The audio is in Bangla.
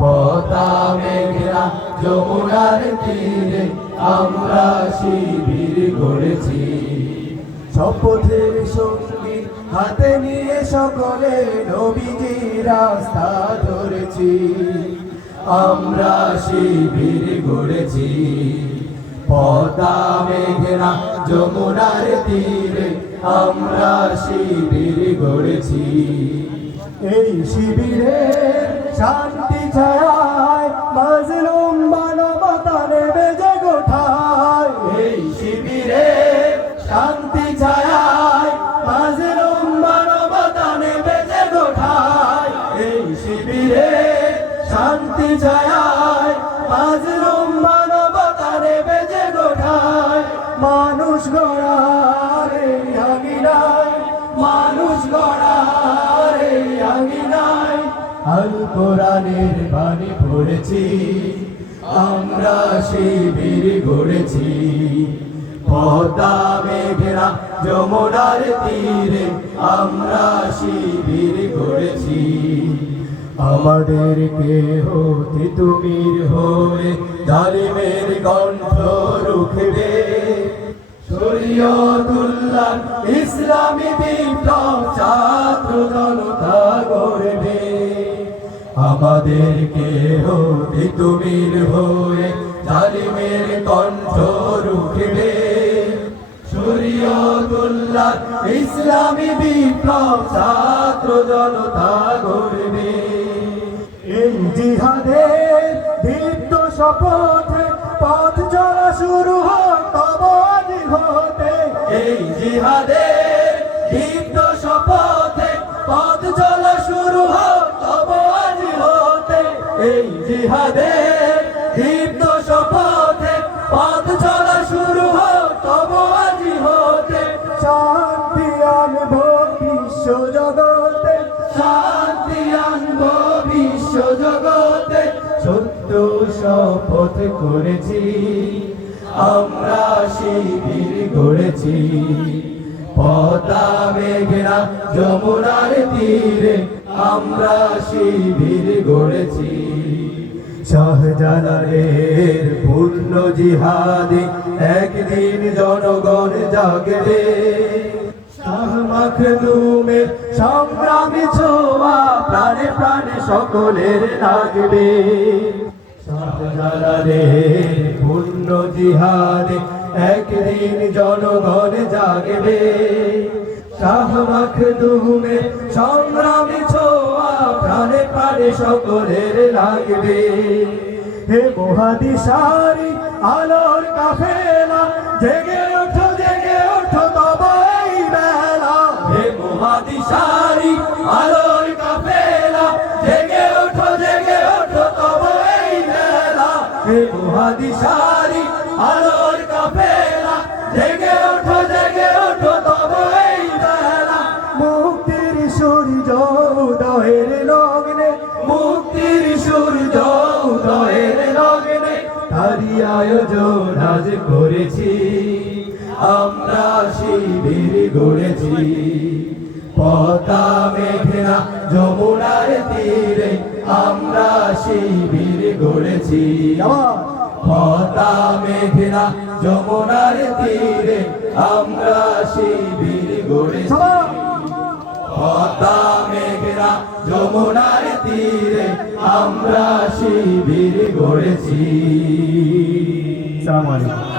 পদ্মা মেঘনা যমুনার তীরে আমরা শিবির গড়েছি। শপথের সঙ্গী হাতে নিয়ে সকলে নবীজির রাস্তা ধরেছি। আমরা শিবির গড়েছি পদ্মা মেঘনা যমুনার তীরে আমরা শিবির গড়েছি। এই শিবিরের শান্তি ছায়ায় মাজলুম মানবতা নেবে যে গোঠায়। এই শিবিরের শান্তি ছায়ায় মাজলুম মানবতা নেবে যে গোঠায়। এই শিবিরের শান্তি ছায়ায় মাজলুম মানবতা নেবে যে গোঠায়। মানুষ গড়ার এই আঙিনায়, মানুষ গড়ার এই আঙিনায় আল কোরআনের বাণী পড়েছি। আমরা শিবির গড়েছি পদ্মা মেঘনা যমুনার তীরে আমরা শিবির গড়েছি। আমাদের কেহ তিতুমির হয়ে জালিমের কণ্ঠ রুখবে। শরীয়তুল্লাহ ইসলামী বিপ্লব ছাত্র জনতা গড়বে। আমাদের কেহ তিতুমির হয়ে জালিমের কণ্ঠ রুখবে। শরীয়তুল্লাহ ইসলামী বিপ্লব ছাত্র জনতা গড়বে। এই জিহাদের দীপ্ত শপথে পথ চলা শুরু হয় তব আজ হতে। এই জিহাদের দীপ্ত শপথে পথ চলা শুরু হয় তব আজ হতে। এই জিহাদের দীপ্ত শপথে পথ চলা শুরু হয় তব আজ হতে। শান্তি আনবো বিশ্ব জগতে, শান্তি আনবো বিশ্ব জগতে সত্য শপথ করেছি। আমরা শিবির গড়েছি পদ্মা মেঘনা যমুনার তীরে আমরা শিবির গড়েছি। শাহজালালের পূর্ণ জিহাদে একদিন জনগণ জাগবে। শাহ মাখদুমের সংগ্রামী ছোঁয়া প্রাণে প্রাণে সকলের লাগবে। শাহজালালের পূর্ণ জিহাদে একদিন জনগণ জাগবে। শাহ মাখদুমের সংগ্রামী ছোঁয়া প্রাণে প্রাণে সকলের লাগবে। হে মহাদিশারি আলোর কাফেলা জেগে ওঠো তব এই বেলা। হে মহাদিশারি আলোর কাফেলা জেগে ওঠো তব এই বেলা। হে মহাদিশারি আলোর কাফেলা জেগে ওঠো তব এই বেলা। মুক্তির সূর্য উদয়ের লগ্নে, মুক্তির সূর্য উদয়ের লগ্নে তারি আয়োজন আজ করেছি। আমরা শিবির গড়েছি পদ্মা মেঘনা যমুনার তীরে আমরা শিবির গড়েছি। পদ্মা মেঘনা যমুনার তীরে আমরা শিবির গড়েছি। পদ্মা মেঘনা যমুনার তীরে আমরা শিবির গড়েছি। আসসালামু আলাইকুম।